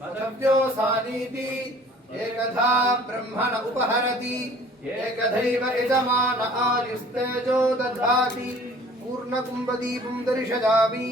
मधव्योऽसानीति एकधा ब्रह्मण उपहरति एकधैव यजमान आयुस्तेजो दधाति पूर्णकुम्भदीपं दर्शयामि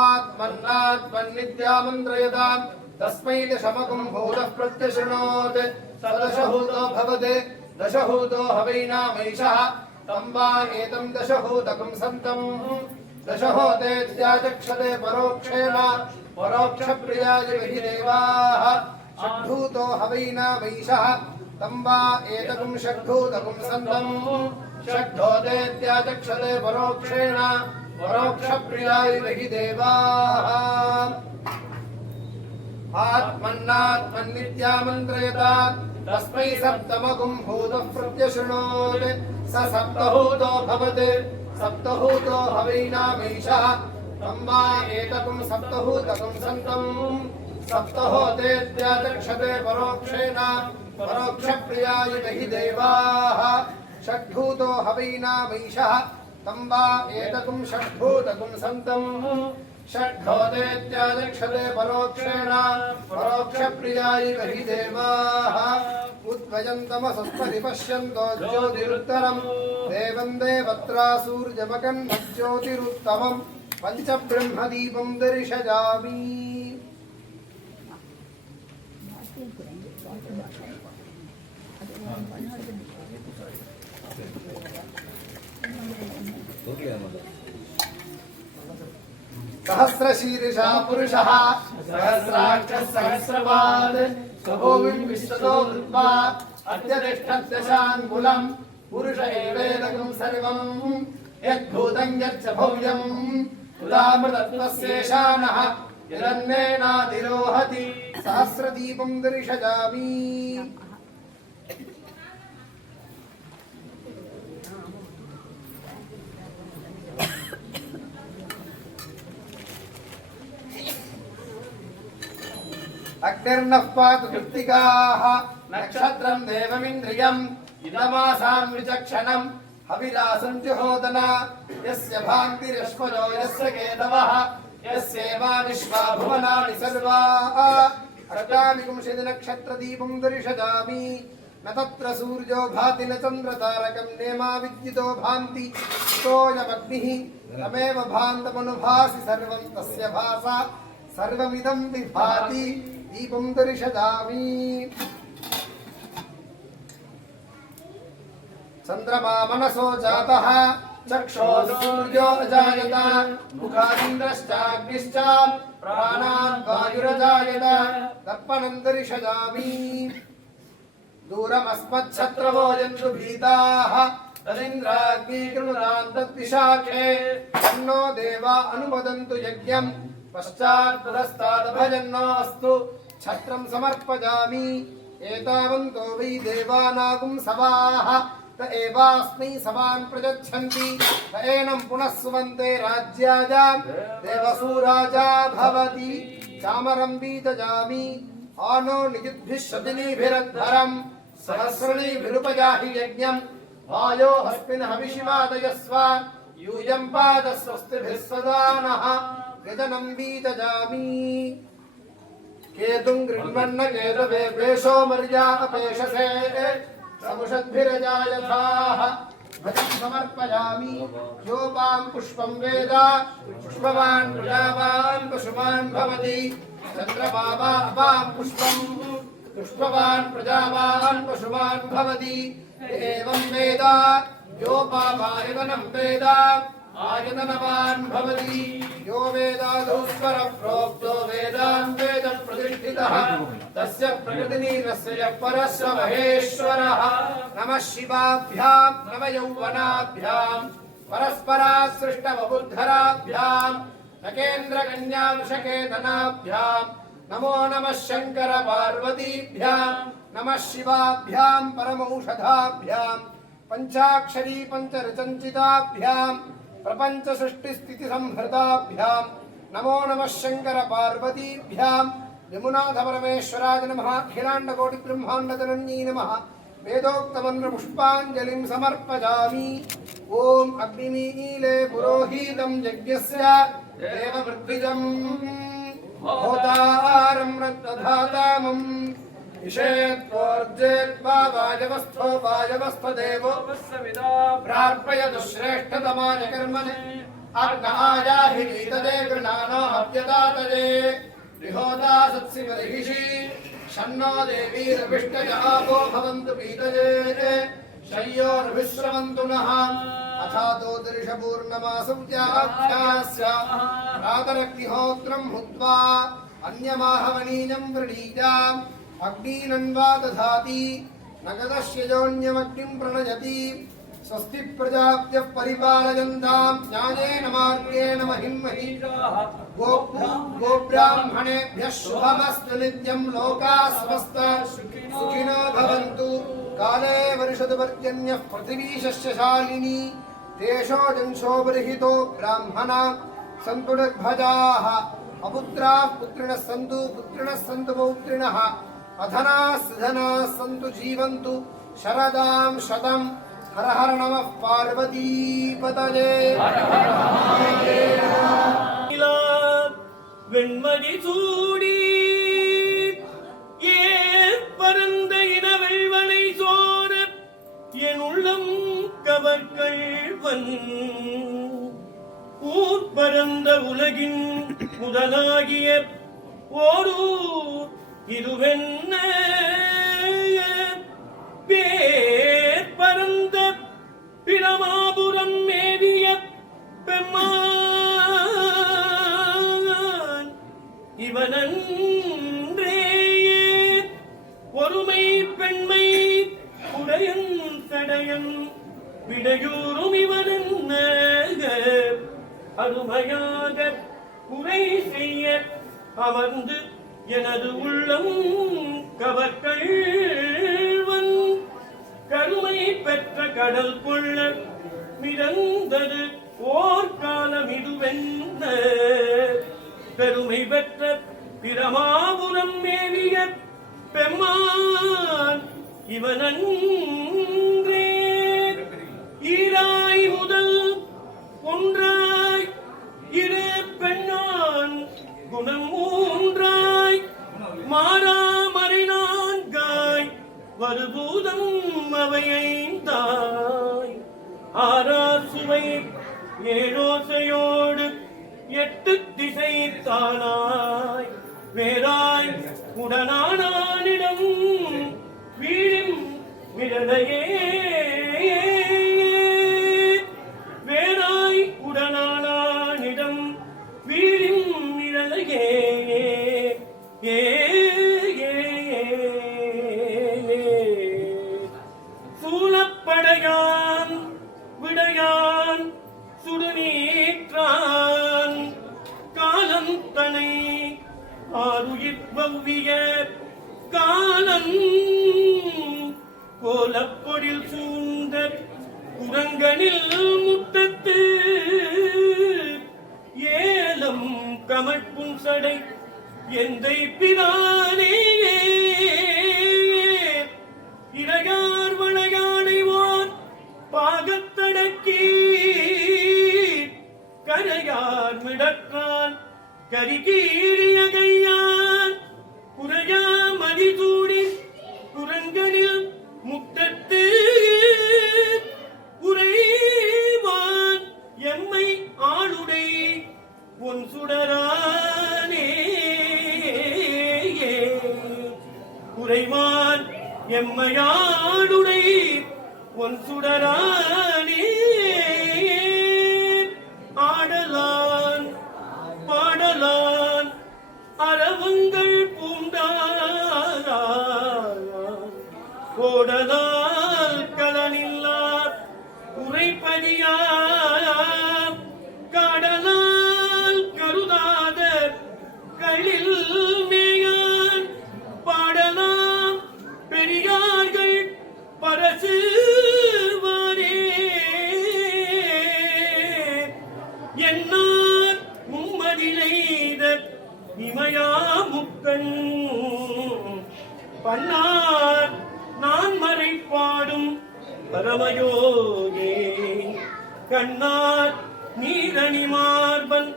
आत्मन्नात्मन्नित्यामन्त्रयतां तस्मै दशमकं भूतः प्रत्यशृणोत् सदशहूतो भवते दशहूतो हवैनामैषः तं वा एतं दशहूतकं सन्तम् दशहोतेत्याचक्षते परोक्षेण परोक्षप्रियाय विहि देवाः षड्भूतो हवैनामैषः तं वा एतकं षड्भूतकं सन्तम् षड्भूतेत्याचक्षते परोक्षेण परोक्षप्रियाय विहि देवाः आत्मन्नात्मन्नित्यामन्त्रयता तस्मै सप्तमकं भूतः प्रत्यशृणोत् स सप्तहूतो भवते सप्तहूतो हवैनामैषः तं वा एतकं सप्तहूतकं सन्तम् सप्तहोतेत्याचक्षते परोक्षेण परोक्षप्रियाय विहि देवाः षड्भूतो हवैनामैषः तं वा एतकं षड्भूतकं सन्तम् षड्भूतेत्याचक्षते परोक्षेण परोक्षप्रियाय विहि देवाः उद्वयन्तमसस्पति पश्यन्तो ज्योतिरुत्तरम् देवं देवत्रा सूर्यमकन्मज्योतिरुत्तमम् पञ्चब्रह्मदीपं दर्शयामि सहस्रशीर्षा पुरुषः सहस्राक्षः सहस्रपाद स्वभूमिं विश्वतो कृत्वा अत्यतिष्ठत्यशाङ्कुलं पुरुष एवेदकं सर्वं यद्भूतं यच्च भव्यं तुलामृतत्वस्येषानः यदन्नेनादिरोहति सहस्रदीपं दर्शयामि अग्निर्नः पातु कृत्तिकाः नक्षत्रं देवमिन्द्रियम् इदमासां विचक्षणम् हविरासं जुहोदना यस्य भान्तिरश्वरो यस्य केतवः यस्येवा विश्वा भुवनानि सर्वाः अष्टाविंशतिनक्षत्रदीपं दर्शयामि न तत्र सूर्यो भाति न चन्द्रतारकं नेमा विद्युतो भान्ति सोऽयमग्निः तमेव भान्तमनुभासि सर्वं तस्य भासा सर्वमिदं विभाति दीपं दर्शयामि चन्द्रमा मनसो जातः चक्षुर्सूर्यो अजायत मुखादिन्द्रश्चाग्निश्च प्राणान् वायुरजायत दर्पणन्तरिषजामि दूरमस्मच्छत्रवो यन्तु भीताः तदिन्द्राग्निकृणान् तद्विशाखे तन्नो देवा अनुमोदन्तु यज्ञम् पश्चात् पुरस्तादभजन्नोऽस्तु छत्रं समर्पयामि एतावन्तो वै देवानागुं सवाः त एवास्मै सवान् प्रयच्छन्ति त एनं पुनः सुवन्ते राज्याय देवसूराजा भवति चामरं बीजजामि आनो नियुद्भिः शतिनीभिरद्धरं सहस्रणीभिरुपजाहि यज्ञम् वायो हस्मिन् हविषिमादयस्व यूयं पादस्वस्तिभिः सदा नः गजनं बीजजामि केतुं गृह्णन्न केतवे पेशो मर्या अपेशसे समुषद्भिरजायथाः भजं समर्पयामि योपां पुष्पं वेद पुष्पवान् प्रजावान् पशुमान् भवति चन्द्रमावा अपां पुष्पं पुष्पवान् प्रजावान् पशुमान् भवति एवं वेद योपामायतनं वेद आयतनवान् भवति यो वेदाधुस्वर प्रोक्तो वेदान् वेद प्रतिष्ठितः तस्य प्रकृतिनीरस्य यः परस्य महेश्वरः नमः शिवाभ्यां नव यौवनाभ्यां परस्परासृष्टबुद्धराभ्यां नकेन्द्रकन्यांशकेतनाभ्यां नमो नमः शङ्कर पार्वतीभ्यां नमः शिवाभ्यां परमौषधाभ्यां पञ्चाक्षरी पञ्चरचञ्चिताभ्यां प्रपंच सृष्टि स्थिति संहृताभ्यां नमो नमः शंकर पार्वतीभ्यां यमुनाथ परमेश्वराय नमः अखिलाण्डकोटि ब्रह्माण्डतरण्यै नमः वेदोक्तमन्त्र पुष्पाञ्जलिं समर्पयामि ओम अग्निमीले पुरोहितं यज्ञस्य देववृद्धिजं होतारं रत्तधातामं विषेत्वर्जेत्वा वाजवस्थो वाजवस्थदेवो प्रार्पयतु श्रेष्ठतमाय कर्मणे अर्घायाहि गीतदे गृणानो हव्यदातये विहोदा सत्सिमर्हिषि शन्नो देवीरविष्टजापो भवन्तु पीतये शय्योर्विश्रवन्तु नः अथातो दर्शपूर्णमासव्याख्यास्य प्रातरग्निहोत्रं हुत्वा अन्यमाहवनीयं वृणीजाम् अग्नीनन्वा दधाति नगदस्यजोऽन्यमग्निं प्रणयति स्वस्ति प्रजाभ्यः परिपालयन्तां न्यायेन मार्गेण महिं महीषाः गोब्राह्मणेभ्यः शुभमस्तु नित्यं लोकाः समस्ताः सुखिनो भवन्तु काले वर्षतु पर्जन्यः पृथिवी शस्यशालिनी देशो जंशो बर्हितो ब्राह्मणा सन्तु निर्भजाः अपुत्राः पुत्रिणः सन्तु पौत्रिणः अधनाः सुधनाः सन्तु जीवन्तु शरदां शतं हर हर नमः पार्वतीपतये வெண்மதி சூடி ஏற்பரந்த இனவெள்வனை சோர என் உள்ளம் கவர்கள்வன் ஊர் பரந்த உலகின் முதலாகிய ஓரூர் இதுவென்ன பேர் பரந்த பிரமாபுரம் மேவிய பெம்மான் இவனன்றே ஒருமை பெண்மை உடையன் சடையன் விடையூறும் இவனென்ன அருமையாக குறை செய்ய அமர்ந்து எனது உள்ளம் கவர்கள்வன் கருமை பெற்ற கடல் கொள்ள மிதந்தது ஓர் காலம் இதுவென்ன பெருமை பெற்ற பிரமாபுரம் மேவிய பெம்மான் இவனன்றே ஈராய் முதல் ஒன்றாய் இரு பெண்ணான் குணம் மூன்றாய் மாறாமறை நான்காய் வருபூதம் அவையைந்தாய் ஆறார் சுவை ஏழோசையோடு எட்டு திசை தானாய் வேறாய் உடனானிடம் வீழும் விரலையே காலன் கோலப்பொழில் சூழ்ந்த குரங்கனில் முட்டத்து ஏலம் கமழ்ப்பும் சடை எந்தை பிரானே இளையார் வளையாடைவான் பாகத்தடக்கி கரையார் மிடற்றான் கரிகீழிய கையான் குறையா மதிசூடி குரங்கனில் முட்டத்து உறைவான் எம்மை ஆளுடை உன் சுடரானே உறைவான் எம்மையாளுடை உன் சுடரானே ஆடலான் பாடலான் அரவங்கள் பூண்டான் கோடலால் கலனில்லார் உரைப்பதியா காடலால் கருதாத களில் மேயான் பாடலாம் பெரியார்கள் பரசுவாரே என்னார் மும்மதிலைத இமயா முக்கண் பன்னார் நான் மறை பாடும் பரமயோகே கண்ணார் நீரணி மார்பன்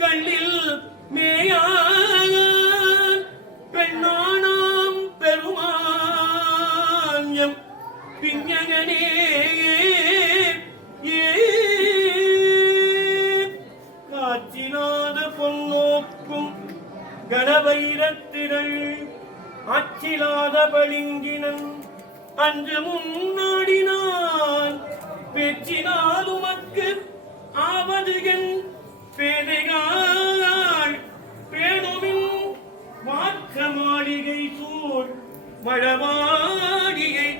கண்ணில் மேயான் பெண்ணானாம் பெருமான்யம் பிஞகனே காட்சிநாத பொன்னோக்கும் கணவைரத்திரள் அச்சிலாத பளிங்கினன் அன்று முன்னாடினான் பேச்சினால் உமக்கு ஆவது என் பேதைகாள் பேணுமின் மாற்ற மாளிகை சூழ் மழவாடியை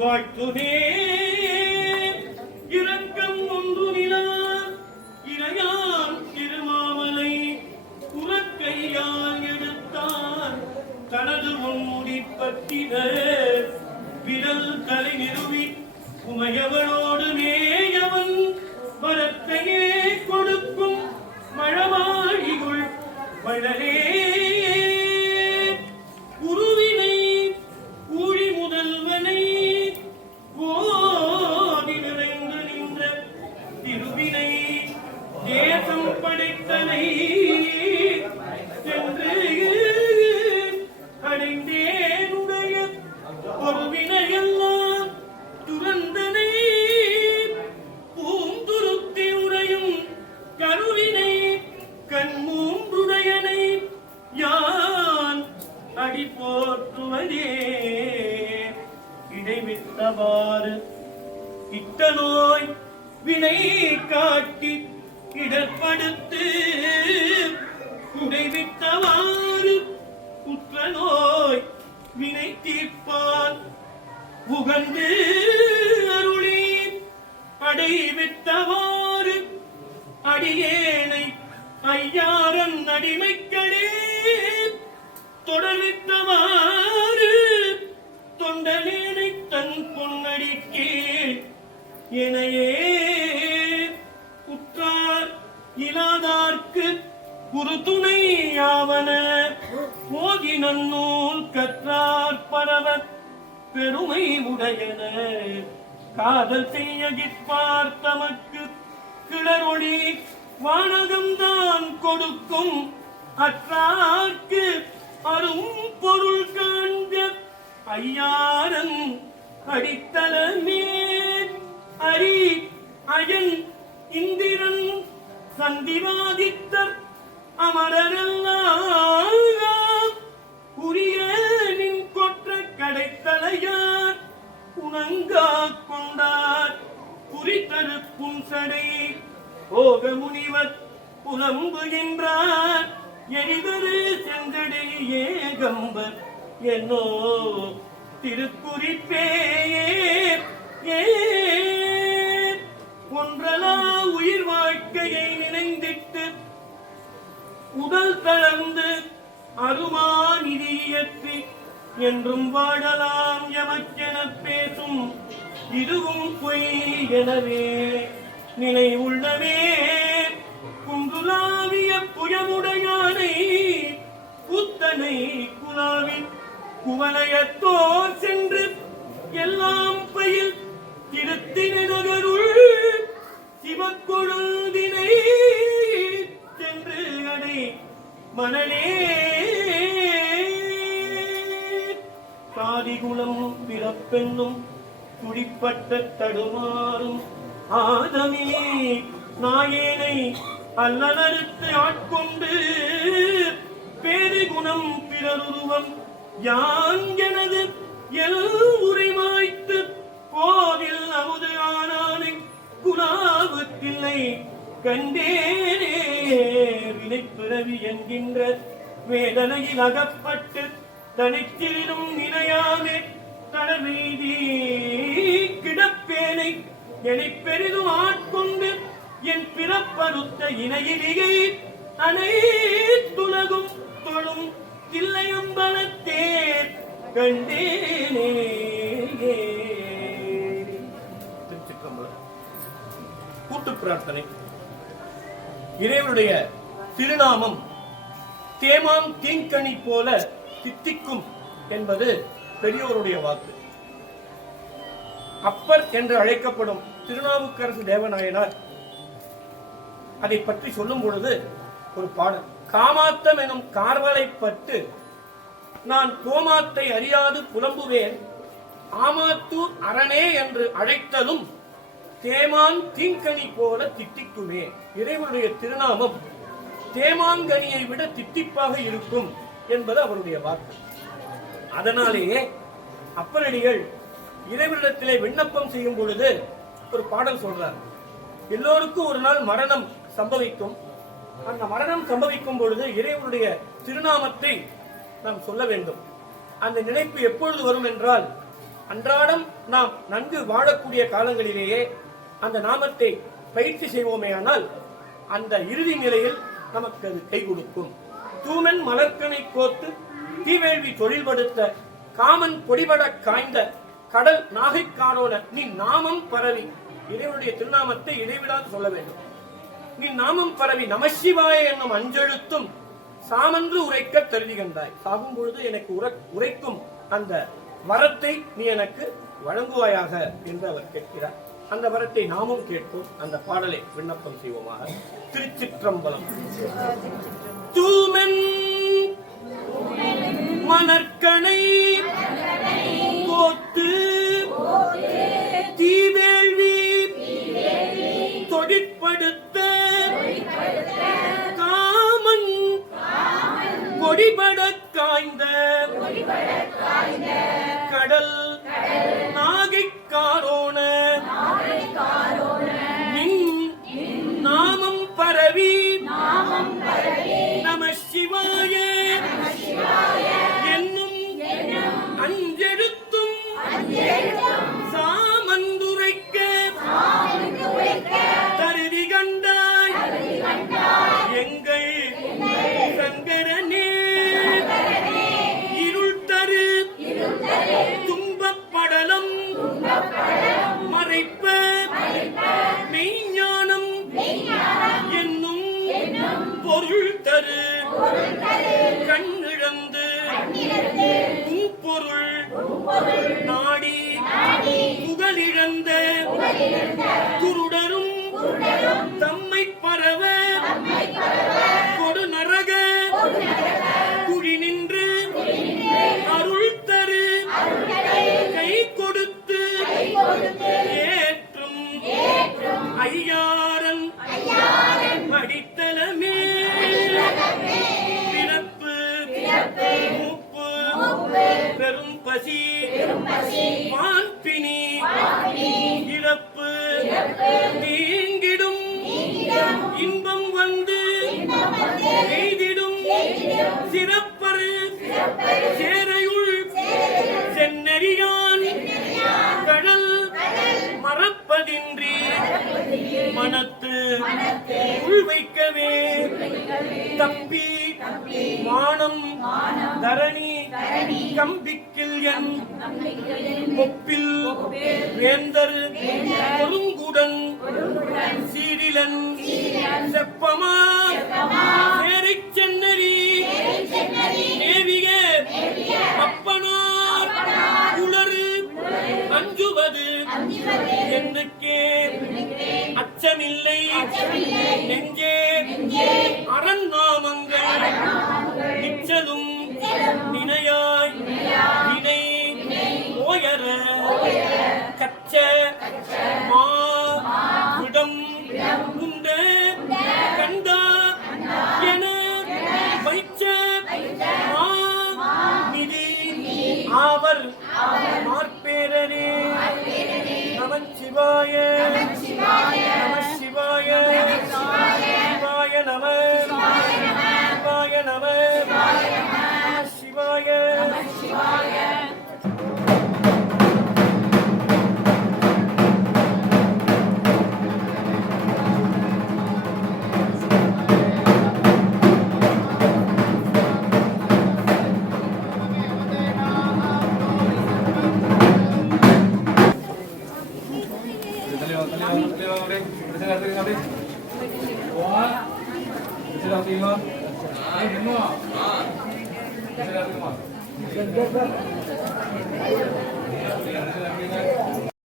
வாழ்த்துனே இரக்கம் ஒன்று நிலா இளையான் திருமாமலை உறக்கையால் எடுத்தான் தனது முன்முடி பற்றின விரல் தலை நிறுவி உமையவளோடு மேயவன் வரத்தையே கொடுக்கும் மழமாழிகுள் வளரே குருவினை ஊழி முதல்வனை ஓடி நிறைந்து நின்ற திருவினை தேசம் படைத்தனை சென்று அடைந்தேனுடைய பொருவினையெல்லாம் துறந்தனை பூந்துருத்தி உரையும் கருவினை கண்மூன்றுடையனை யான் அடி போற்றுவதே இடைவிட்டவாறு இட்ட நோய் வினை காட்டி இடர்படுத்து உடைவிட்டவாறு உற்ற நோய் வினை தீர்ப்பான் உகந்து அருளி அடைவிட்டவாறு அடியேனை ஐயாரன் அடிமைக்களே தொடர்வித்தவாறு தொண்டலேனை தன் பொன்னடிக்கே எனையே உற்றார் இலாதார்க்கு குரு துணையாவன ஓதி நன்னூல் கற்றார் பரவ பெருமை உடையன காதல் செய்ய கிற்பார் தமக்கு கிளரொளி வானகம்தான் கொடுக்கும் அற்றார்க்கு அரும் பொருள் காண்க ஐயாரன் அடித்தலமே அரி அயன் இந்திரன் சந்திவாதித்தர் அமரரெல்லாம் உரிய நின் கொற்ற கடைத்தலையார் உணங்கா கொண்டார் குறித்தரு புன்சடை போக முனிவர் புலம்புகின்றார் எரிதரு செஞ்சடை ஏகம்பர் என்னோ திருக்குறிப்பேயே ஒன்றலா உயிர் வாழ்க்கையை நினைந்திட்டு உடல் தளர்ந்து அருமாநிதியற்றி என்றும் வாழலாம் எமக்கெனப் பேசும் இதுவும் பொய் எனவே நிலை உள்ளவே குங்குலாவிய புயமுடையானை புத்தனை குலாவின் குவலயத்தோர் சென்று எல்லாம் பயில் திருத்தின நகருள் சிவக்கொழுந்தினை சென்று அடை மணலே சாதிகுலம் பிறப்பென்னும் குடிப்பட்ட தடுமாறும் ஆதமிலே நாயேனை அல்லலறுத்து ஆட்கொண்டு பேரு குணம் பிறருருவம் யான் எனது எல் உரைமாய்த்து கோவில் அமுது ஆனானை குணாவுக்கில்லை கண்டேனே வினைப்பிறவி என்கின்ற வேதனையில் அகப்பட்டு தனித்திலும் நினையாமே தடவெய்தி கிடப்பேனை என்னை பெரிதும் ஆட்கொண்டு என் பிறப்பறுத்த இணையிலேயே அனைத்துலகும் தொழும் தில்லையம்பலத்தே கண்டேனே. திருச்சிற்றம்பலம். கூட்டு பிரார்த்தனை. இறைவனுடைய திருநாமம் தேமாம் தீங்கனி போல தித்திக்கும் என்பது பெரியோருடைய வாக்கு. அப்பர் என்று அழைக்கப்படும் திருநாவுக்கரசு தேவநாயனார் அதை பற்றி சொல்லும் பொழுது ஒரு பாடல், காமாத்தம் எனும் கார்வலைப்பட்டு நான் கோமாத்தை அறியாது புலம்புவேன், ஆமாத்தூர் அரணே என்று அழைத்தலும் தேமான் தீங்கனி போல தித்திக்குமே. இறைவனுடைய திருநாமம் தேமாங்கனியை விட தித்திப்பாக இருக்கும் என்பது அவருடைய வாக்கு. அதனாலேயே அப்பரடிகள் இறைவனிடத்திலே விண்ணப்பம் செய்யும் பொழுது ஒரு பாடல் சொல்றார், எல்லோருக்கும் ஒரு நாள் மரணம் சம்பவிக்கும். அந்த மரணம் சம்பவிக்கும் பொழுது இறைவனுடைய திருநாமத்தை நாம் சொல்ல வேண்டும். அந்த நினைப்பு எப்பொழுது வரும் என்றால், அன்றாடம் நாம் நன்கு வாழக்கூடிய காலங்களிலேயே அந்த நாமத்தை பயிற்சி செய்வோமேயானால் அந்த இறுதி நிலையில் நமக்கு அது கை கொடுக்கும். தூமன் மலர்கனை கோத்து தீவேள்வி தொழில்படுத்த காமன் பொடிபட காய்ந்த கடல் நாகைக்காரோன நீ நாமம் பரவி, இறைவனுடைய திருநாமத்தை இடைவிடாது சொல்ல வேண்டும். நீ நாமம் பரவி நமசிவாய என்னும் அஞ்செழுத்தும் சாமன்று உரைக்க தருதி கண்டாய். சாகும் பொழுது எனக்கு உரைக்கும் அந்த வரத்தை நீ எனக்கு வழங்குவாயாக என்று அவர் கேட்கிறார். அந்த வரத்தை நாமும் கேட்போம். அந்த பாடலை விண்ணப்பம் செய்வோமாக. திருச்சிற்றம்பலம். தூமன் மலர்கனை கோத்து தீவேள்வி தொடிப்படுத்த காமன் கொடிபட காய்ந்த கடல் நாகைக்காரோன நாமம் பரவி நம சிவாய என்னும் அஞ்செழுத்தும் சாமந்துரைக்க தருதி கண்டாய் எங்கள் சங்கரனே. இருள் தரு துன்பப்படலம் மறைப்ப மெய்ஞானம் என்னும் பொருள் தரு கண்ணிழந்து பொருள் நாடி புகழிழந்த குருடரும் தம்மை பரவ கொடு நரக குழி நின்று அருள் தரு கை கொடுத்து ஏற்றும் ஐயாரன் படித்தலமே. பிறப்பு மூப்பு பெரும் பசி வான்பினி இறப்பு நீங்கிடும் இன்பம் வந்து எய்திடும் சிறப்பரு சேரையுள் செந்நெறியான் கடல் மறப்பதின்றி மனத்து உள் வைக்கவே தப்பி வானம் தரணி கம்பிக்கில் என் ஒப்பில் வேந்தர் ஒருங்குடன் சீரிலன் செப்பமா நேரிச் சென்னரி நேவிய அப்பனார் உளறு அஞ்சுவது என்னுக்கே அச்சமில்லை நெஞ்சே அரண்நாமங்கள் நிச்சலும் நினையாய் வினை ஓயர கச்ச மா விடம் உண்ட கண்டா என வைச்ச மா மிதி ஆவர் மார்பேரரே நமச்சிவாய நமசிவாய சிவாய நம சிவாய நம சிவாய Terima kasih.